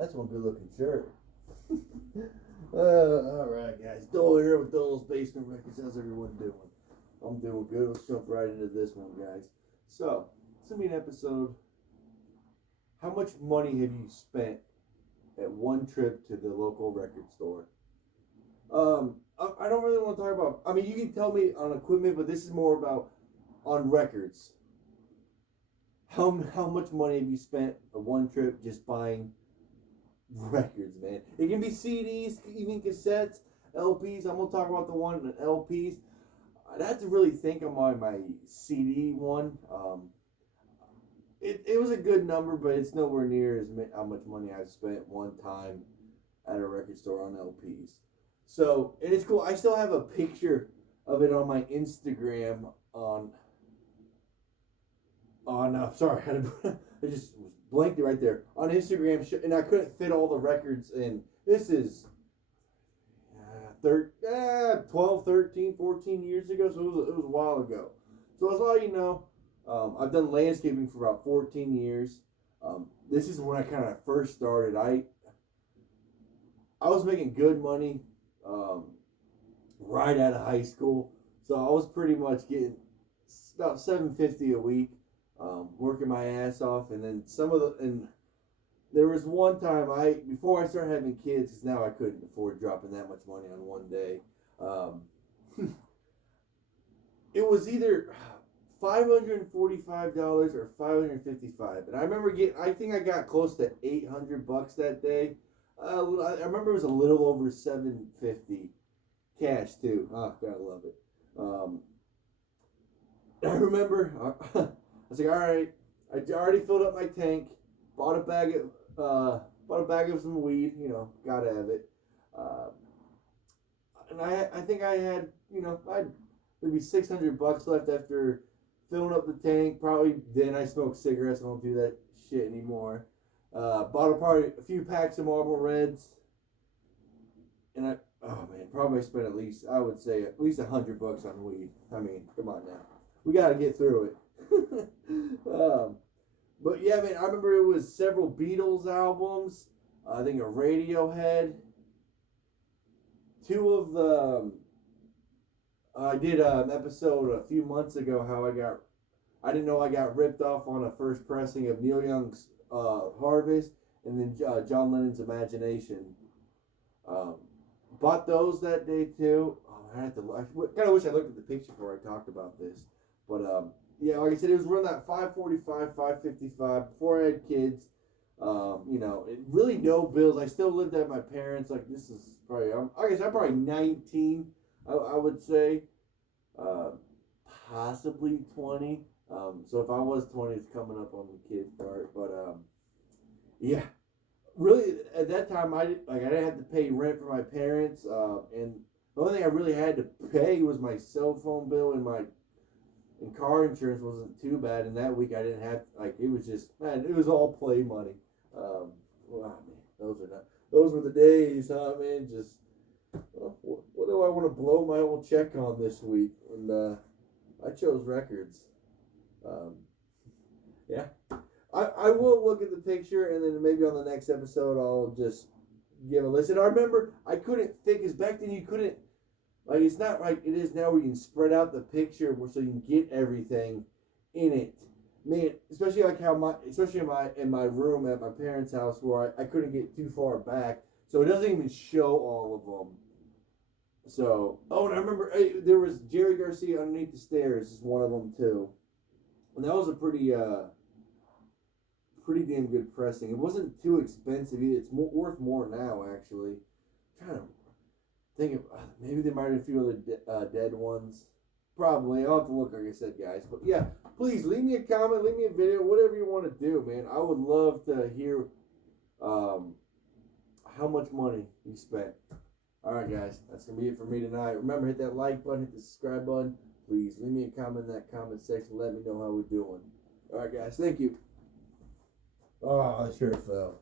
That's one good looking shirt. Alright, guys. Dole here with Dole's Basement Records. How's everyone doing? I'm doing good. Let's jump right into this one, guys. So, it's going to be an episode. How much money have you spent at one trip to the local record store? I don't really want to talk about. I mean, you can tell me on equipment, but this is more about on records. How much money have you spent at one trip just buying records, man? It can be CDs, even cassettes, LPs. I'm gonna talk about the one in LPs. I'd have to really think on my CD one. It was a good number, but it's nowhere near as how much money I've spent one time at a record store on LPs. So, and it's cool. I still have a picture of it on my Instagram sorry, I just was blanked it right there on Instagram, and I couldn't fit all the records in. This is 12, 13, 14 years ago, so it was a while ago. So as all you know, I've done landscaping for about 14 years. This is when I kind of first started. I was making good money right out of high school, so I was pretty much getting about $750 a week, working my ass off, and then there was one time before I started having kids, because now I couldn't afford dropping that much money on one day. It was either $545 or $555, and I remember I think I got close to $800 that day. I remember it was a little over $750 cash too. Oh, gotta love it. I remember I was like, all right, I already filled up my tank, bought a bag of some weed. Gotta have it. And I think I had I had maybe $600 left after filling up the tank. Probably then I smoked cigarettes. I don't do that shit anymore. Bought probably a few packs of Marlboro Reds, and probably spent at least $100 on weed. I mean, come on now, we gotta get through it. But yeah, man, I remember it was several Beatles albums. I think a Radiohead. Two of the. I did an episode a few months ago how I didn't know I got ripped off on a first pressing of Neil Young's Harvest and then John Lennon's Imagination. Bought those that day too. Oh, I kind of wish I looked at the picture before I talked about this, but yeah, like I said, it was around that $545, $555 before I had kids. Really no bills. I still lived at my parents. Like this is probably, I guess I'm probably 19. I would say, possibly 20. So if I was 20, it's coming up on the kids part. But yeah, really at that time I didn't have to pay rent for my parents, and the only thing I really had to pay was my cell phone bill and car insurance wasn't too bad. And that week I didn't have it was just it was all play money. Wow, man, those were the days, huh, man? Just what do I want to blow my old check on this week? And I chose records. Yeah. I will look at the picture, and then maybe on the next episode I'll just give a listen. I remember I couldn't fit, because back then you couldn't, it's not like it is now where you can spread out the picture so you can get everything in it. Man, especially in my room at my parents' house where I couldn't get too far back, so it doesn't even show all of them. So, and I remember there was Jerry Garcia Underneath the Stairs is one of them too, and that was a pretty damn good pressing. It wasn't too expensive either. It's worth more now, actually. I'm trying to think of maybe there might have a few other dead ones. Probably. I'll have to look, like I said, guys. But yeah, please leave me a comment, leave me a video, whatever you want to do, man. I would love to hear how much money you spent. Alright, guys, that's going to be it for me tonight. Remember, hit that like button, hit the subscribe button. Please leave me a comment in that comment section. Let me know how we're doing. Alright, guys, thank you. Oh, I sure fell.